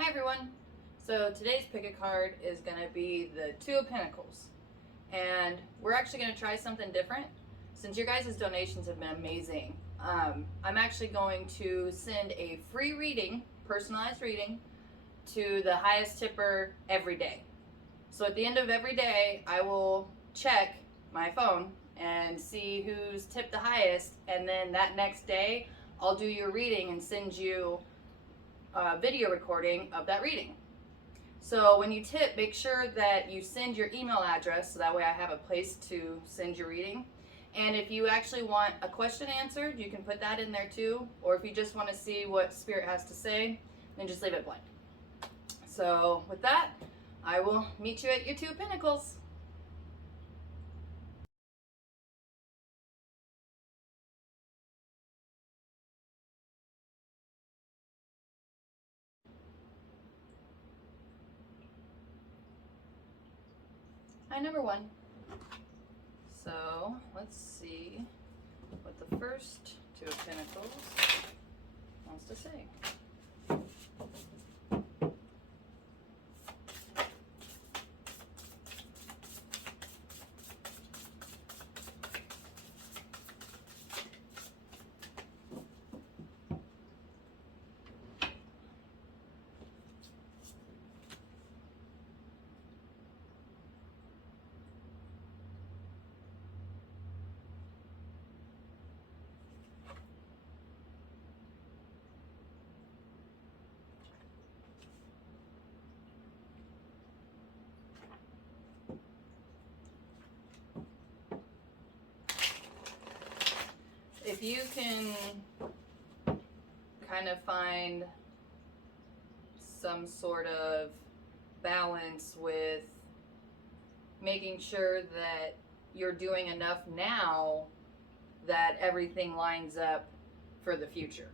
Hi everyone. So today's pick a card is going to be the Two of Pentacles. And we're actually going to try something different. Since your guys' donations have been amazing, I'm actually going to send a free reading, personalized reading, to the highest tipper every day. So at the end of every day, I will check my phone and see who's tipped the highest, and then that next day, I'll do your reading and send you video recording of that reading. So when you tip, make sure that you send your email address so that way I have a place to send your reading. And if you actually want a question answered, you can put that in there too. Or if you just want to see what Spirit has to say, then just leave it blank. So with that, I will meet you at your Two of Pentacles. Hi, number one. So let's see what the first Two of Pentacles wants to say. If you can kind of find some sort of balance with making sure that you're doing enough now that everything lines up for the future.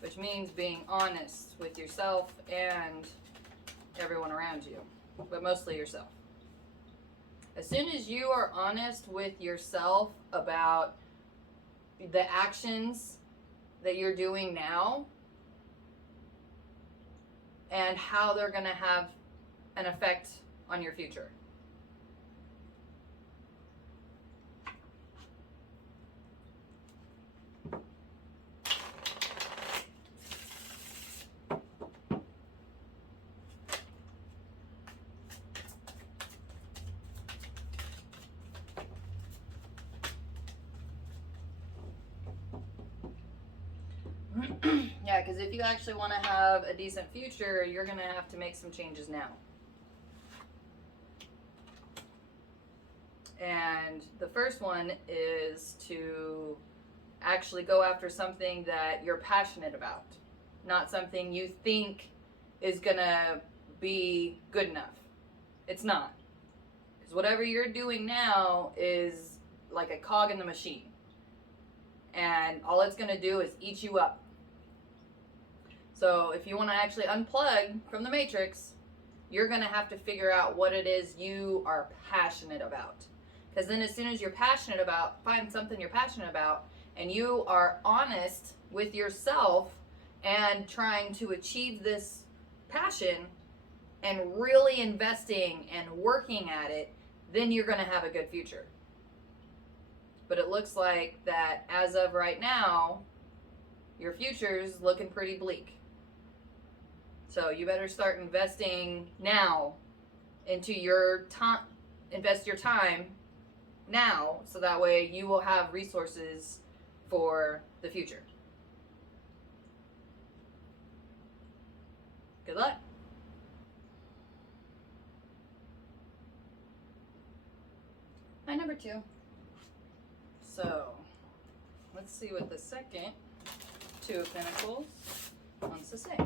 Which means being honest with yourself and everyone around you, but mostly yourself. As soon as you are honest with yourself about the actions that you're doing now and how they're going to have an effect on your future. Yeah, because if you actually want to have a decent future, you're going to have to make some changes now. And the first one is to actually go after something that you're passionate about, not something you think is going to be good enough. It's not. Because whatever you're doing now is like a cog in the machine. And all it's going to do is eat you up. So if you want to actually unplug from the matrix, you're going to have to figure out what it is you are passionate about. Because then as soon as you're passionate about, find something you're passionate about, and you are honest with yourself and trying to achieve this passion and really investing and working at it, then you're going to have a good future. But it looks like that as of right now, your future's looking pretty bleak. So you better start investing now into your time, invest your time now, so that way you will have resources for the future. Good luck. Hi, number two. So let's see what the second Two of Pentacles wants to say.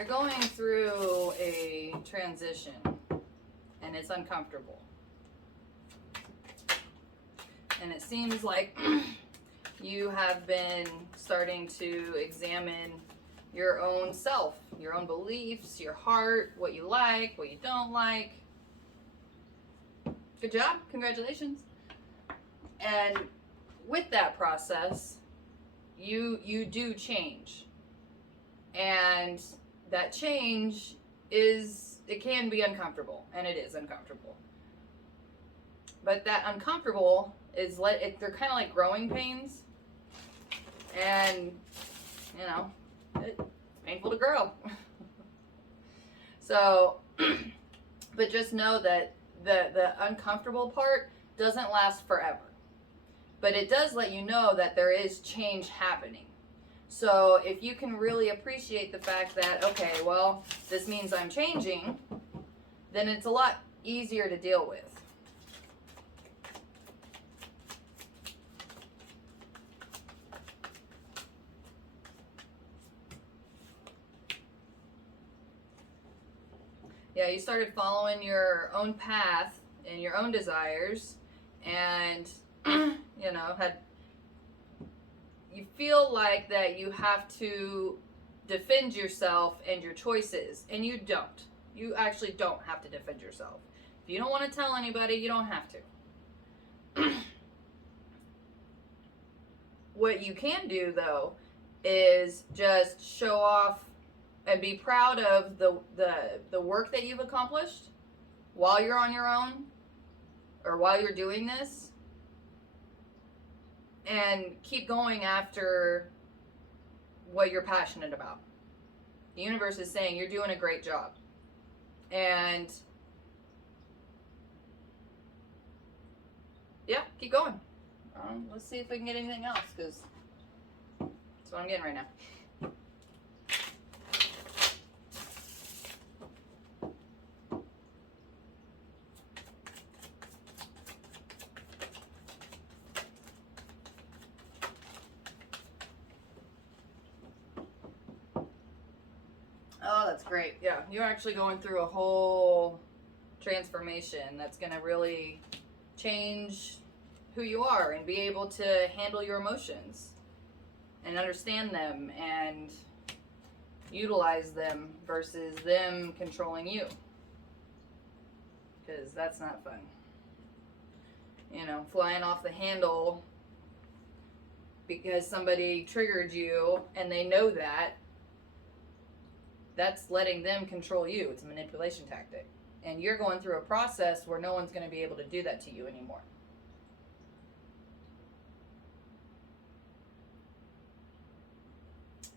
You're going through a transition, and it's uncomfortable. And it seems like you have been starting to examine your own self, your own beliefs, your heart, what you like, what you don't like. Good job. Congratulations. And with that process, you do change. And that change it can be uncomfortable, and it is uncomfortable. But that uncomfortable is they're kind of like growing pains. And, you know, it's painful to grow. So, but just know that the uncomfortable part doesn't last forever. But it does let you know that there is change happening. So if you can really appreciate the fact that, okay, well, this means I'm changing, then it's a lot easier to deal with. Yeah, you started following your own path and your own desires, and you know, you feel like that you have to defend yourself and your choices, and you don't. You actually don't have to defend yourself. If you don't want to tell anybody, you don't have to. What you can do, though, is just show off and be proud of the work that you've accomplished while you're on your own or while you're doing this, and keep going after what you're passionate about. The universe is saying you're doing a great job. And yeah, keep going. Let's see if we can get anything else, because that's what I'm getting right now. Oh, that's great. Yeah, you're actually going through a whole transformation that's going to really change who you are and be able to handle your emotions and understand them and utilize them versus them controlling you. Because that's not fun. You know, flying off the handle because somebody triggered you and they know that, that's letting them control you. It's a manipulation tactic. And you're going through a process where no one's going to be able to do that to you anymore.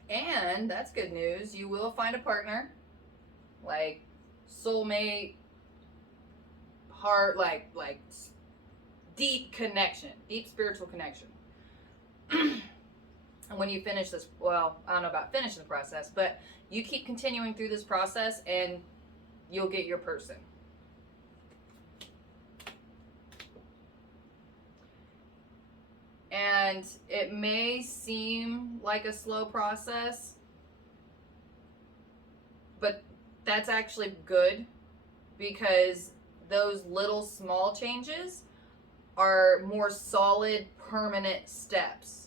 And that's good news. You will find a partner, like soulmate, heart, like deep connection, deep spiritual connection. And when you finish this, well, I don't know about finishing the process, but you keep continuing through this process and you'll get your person. And it may seem like a slow process, but that's actually good, because those little small changes are more solid, permanent steps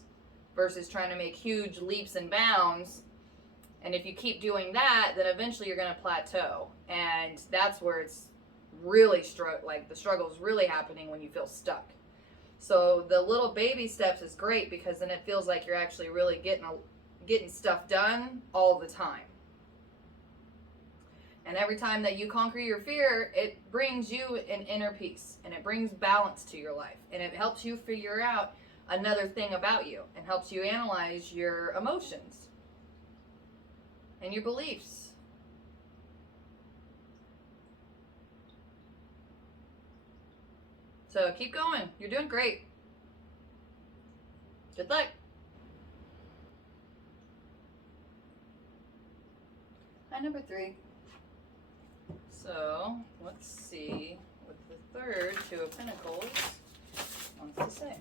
versus trying to make huge leaps and bounds. And if you keep doing that, then eventually you're going to plateau. And that's where it's really the struggle is really happening, when you feel stuck. So the little baby steps is great, because then it feels like you're actually really getting stuff done all the time. And every time that you conquer your fear, it brings you an inner peace, and it brings balance to your life, and it helps you figure out another thing about you, and helps you analyze your emotions and your beliefs. So keep going. You're doing great. Good luck. Hi, number 3. So let's see what the third Two of Pentacles wants to say.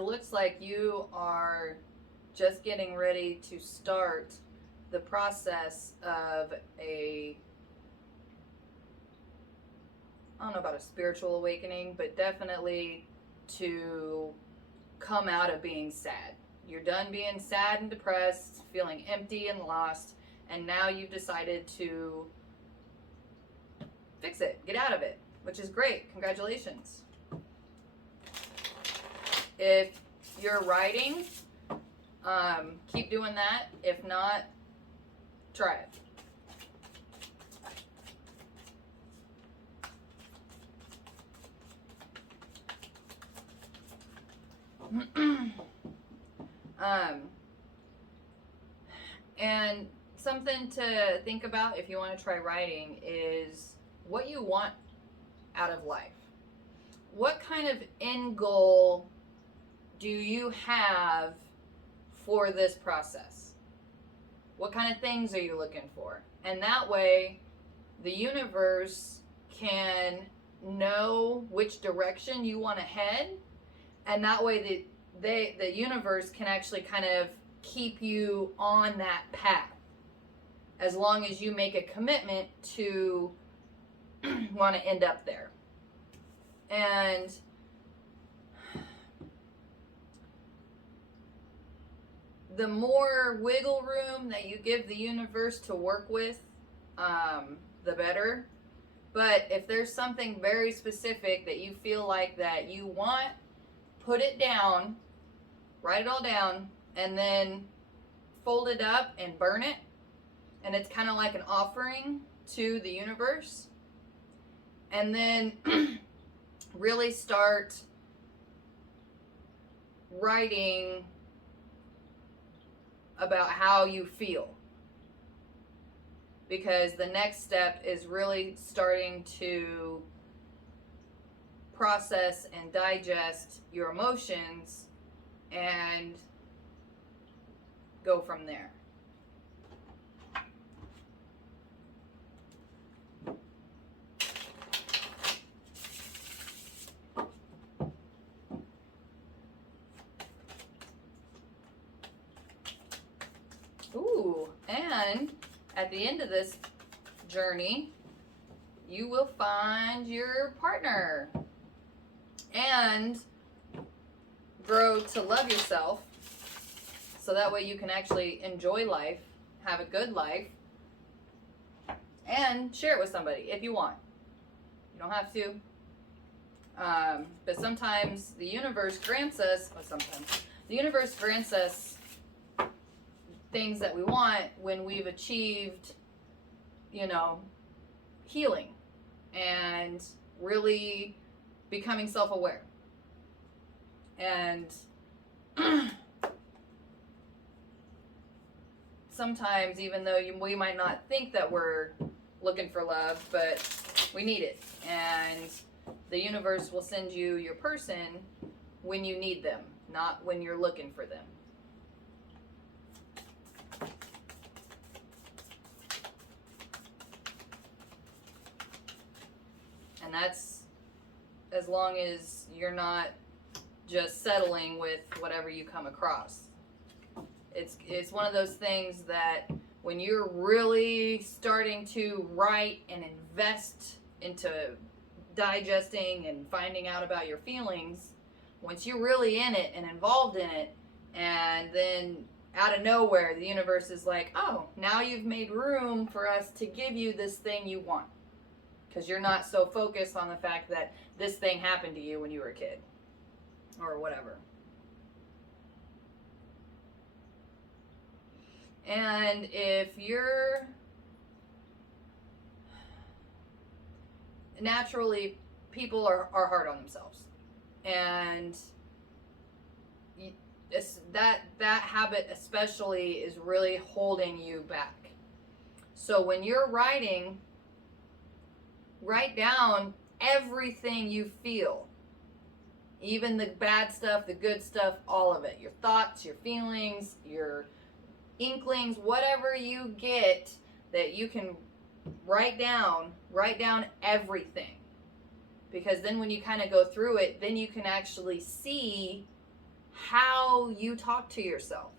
it looks like you are just getting ready to start the process of I don't know about a spiritual awakening, but definitely to come out of being sad. You're done being sad and depressed, feeling empty and lost, and now you've decided to fix it, get out of it, which is great. Congratulations. If you're writing, keep doing that. If not, try it. And something to think about if you want to try writing is what you want out of life. What kind of end goal do you have for this process? What kind of things are you looking for? And that way, the universe can know which direction you want to head, and that way the universe can actually kind of keep you on that path as long as you make a commitment to want to end up there. And the more wiggle room that you give the universe to work with, the better. But if there's something very specific that you feel like that you want, put it down, write it all down, and then fold it up and burn it. And it's kind of like an offering to the universe. And then really start writing about how you feel. Because the next step is really starting to process and digest your emotions and go from there. Ooh, and at the end of this journey, you will find your partner and grow to love yourself, so that way you can actually enjoy life, have a good life, and share it with somebody if you want. You don't have to. But sometimes the universe grants us, the universe grants us things that we want when we've achieved, healing and really becoming self-aware. And sometimes, even though we might not think that we're looking for love, but we need it. And the universe will send you your person when you need them, not when you're looking for them. And that's as long as you're not just settling with whatever you come across. It's one of those things that when you're really starting to write and invest into digesting and finding out about your feelings, once you're really in it and involved in it, and then out of nowhere the universe is like, oh, now you've made room for us to give you this thing you want. Because you're not so focused on the fact that this thing happened to you when you were a kid. Or whatever. And if you're... Naturally, people are hard on themselves. And that habit especially is really holding you back. So when you're writing... Write down everything you feel. Even the bad stuff, the good stuff, all of it. Your thoughts, your feelings, your inklings, whatever you get that you can write down everything. Because then when you kind of go through it, then you can actually see how you talk to yourself.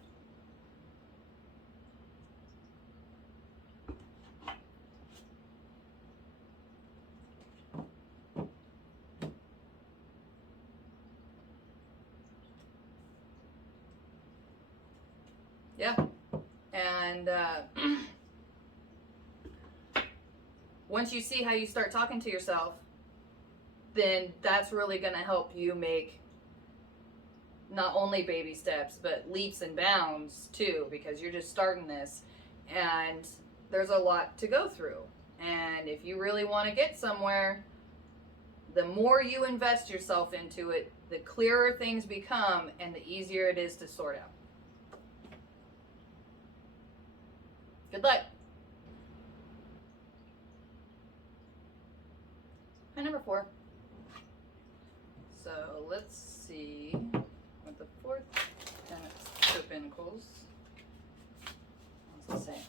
Yeah. And once you see how you start talking to yourself, then that's really going to help you make not only baby steps, but leaps and bounds too, because you're just starting this and there's a lot to go through. And if you really want to get somewhere, the more you invest yourself into it, the clearer things become and the easier it is to sort out. Good luck. Hi, number 4. So let's see what the 4th Ten of Pentacles. What's it say?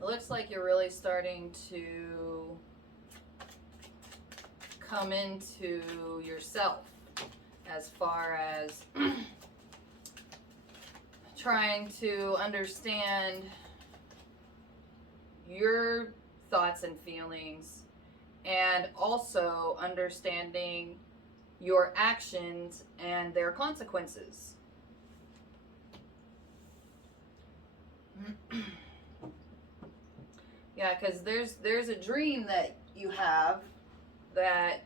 It looks like you're really starting to come into yourself as far as trying to understand your thoughts and feelings, and also understanding your actions and their consequences. Yeah, because there's a dream that you have that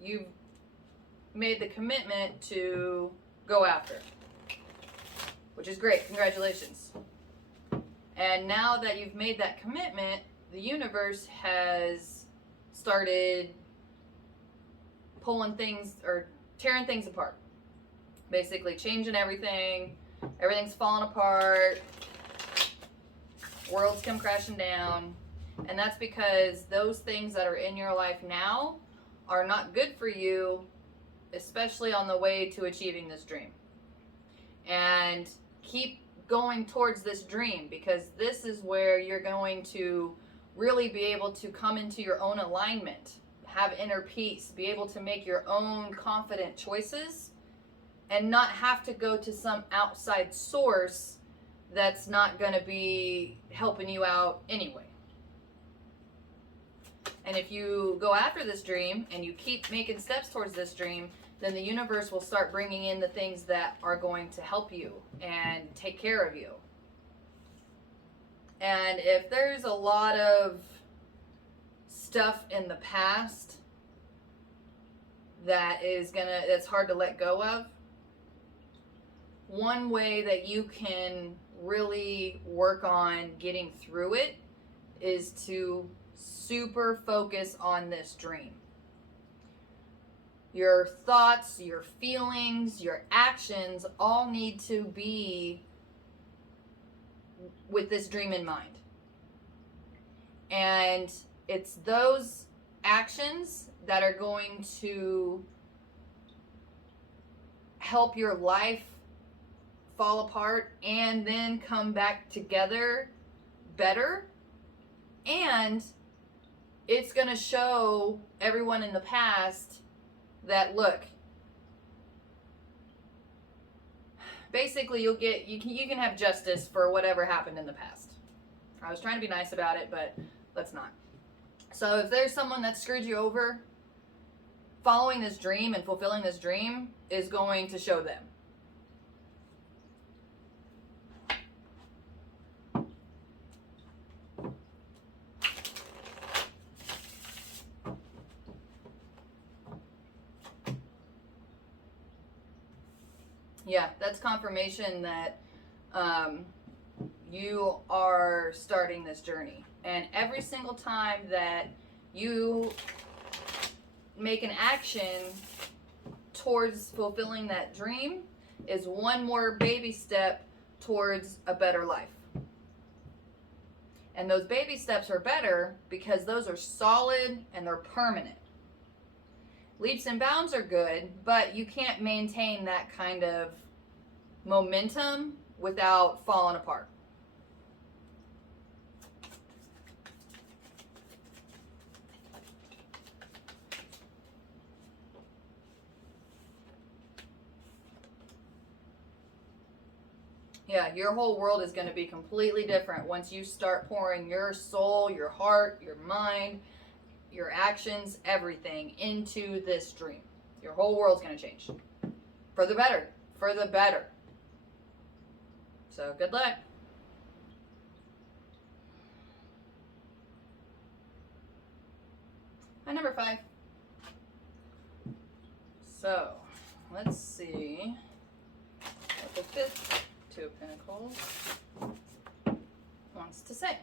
you've made the commitment to go after, which is great. Congratulations. And now that you've made that commitment, the universe has started pulling things or tearing things apart. Basically changing everything. Everything's falling apart. Worlds come crashing down. And that's because those things that are in your life now are not good for you, especially on the way to achieving this dream. And keep going towards this dream, because this is where you're going to really be able to come into your own alignment, have inner peace, be able to make your own confident choices, and not have to go to some outside source that's not going to be helping you out anyway. And if you go after this dream and you keep making steps towards this dream, then the universe will start bringing in the things that are going to help you and take care of you. And if there's a lot of stuff in the past that's hard to let go of, one way that you can really work on getting through it is to super focus on this dream. Your thoughts, your feelings, your actions all need to be with this dream in mind. And it's those actions that are going to help your life fall apart and then come back together better. And it's going to show everyone in the past that, look, basically you can have justice for whatever happened in the past. I was trying to be nice about it, but let's not. So if there's someone that screwed you over, following this dream and fulfilling this dream is going to show them. Yeah, that's confirmation that you are starting this journey. And every single time that you make an action towards fulfilling that dream is one more baby step towards a better life. And those baby steps are better because those are solid and they're permanent. Leaps and bounds are good, but you can't maintain that kind of momentum without falling apart. Yeah, your whole world is going to be completely different once you start pouring your soul, your heart, your mind, your actions, everything into this dream. Your whole world's going to change. For the better. For the better. So, good luck. Hi, number 5. So, let's see what the 5th Two of Pentacles wants to say.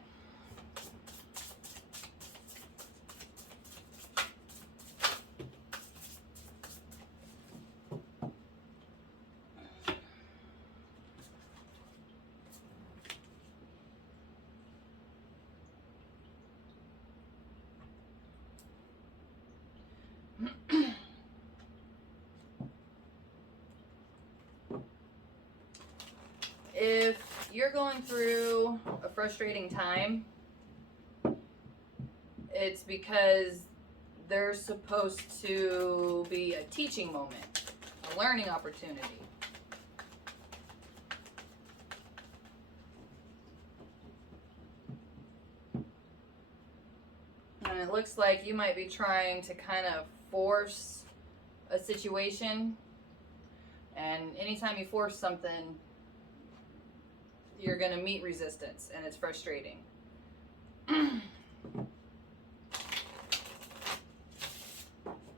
If you're going through a frustrating time, it's because there's supposed to be a teaching moment, a learning opportunity. And it looks like you might be trying to kind of force a situation. And anytime you force something, you're going to meet resistance, and it's frustrating.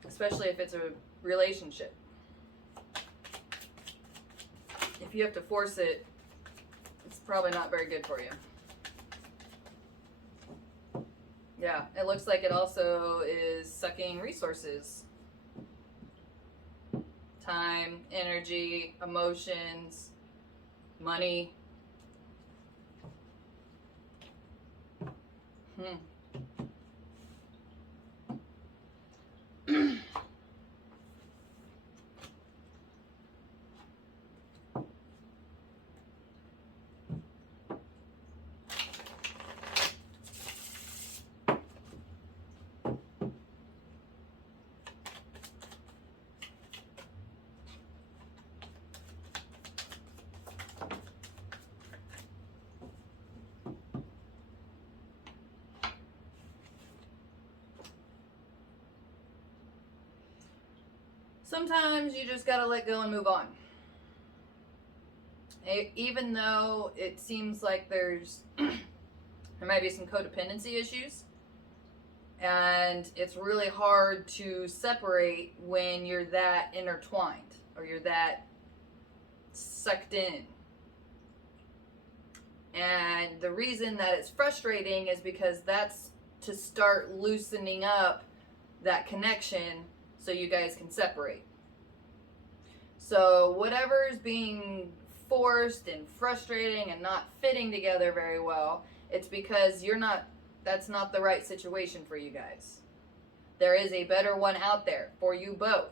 Especially if it's a relationship. If you have to force it, it's probably not very good for you. Yeah, it looks like it also is sucking resources. Time, energy, emotions, money. Sometimes you just gotta let go and move on. Even though it seems like there might be some codependency issues, and it's really hard to separate when you're that intertwined or you're that sucked in. And the reason that it's frustrating is because that's to start loosening up that connection so you guys can separate. So whatever's being forced and frustrating and not fitting together very well, it's because that's not the right situation for you guys. There is a better one out there for you both.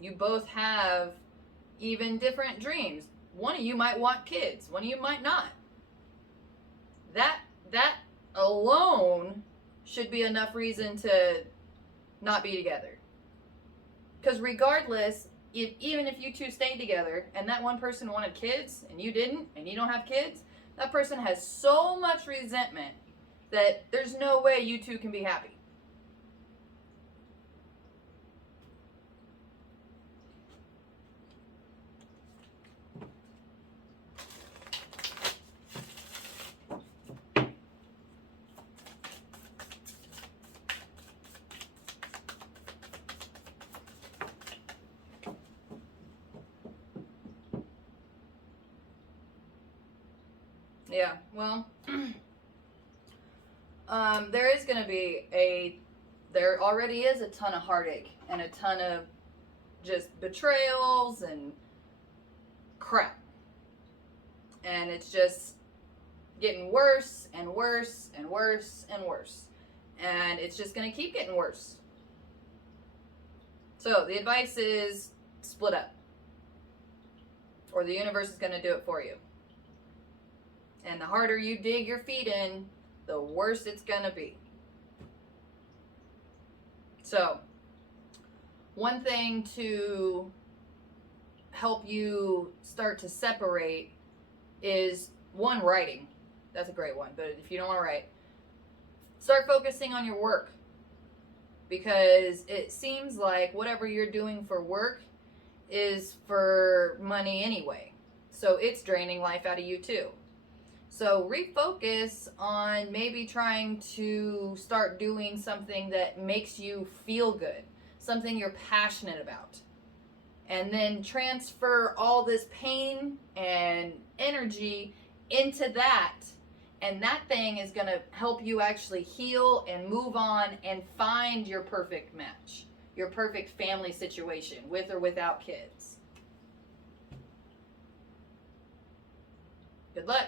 You both have even different dreams. One of you might want kids, one of you might not. That alone should be enough reason to not be together. Because regardless, even if you two stayed together and that one person wanted kids and you didn't, and you don't have kids, that person has so much resentment that there's no way you two can be happy. Yeah, well, There is going to be there already is a ton of heartache and a ton of just betrayals and crap. And it's just getting worse and worse and worse and worse. And it's just going to keep getting worse. So the advice is split up. Or the universe is going to do it for you. And the harder you dig your feet in, the worse it's going to be. So, one thing to help you start to separate is one, writing. That's a great one. But if you don't want to write, start focusing on your work. Because it seems like whatever you're doing for work is for money anyway. So it's draining life out of you too. So refocus on maybe trying to start doing something that makes you feel good, something you're passionate about. And then transfer all this pain and energy into that. And that thing is going to help you actually heal and move on and find your perfect match, your perfect family situation with or without kids. Good luck.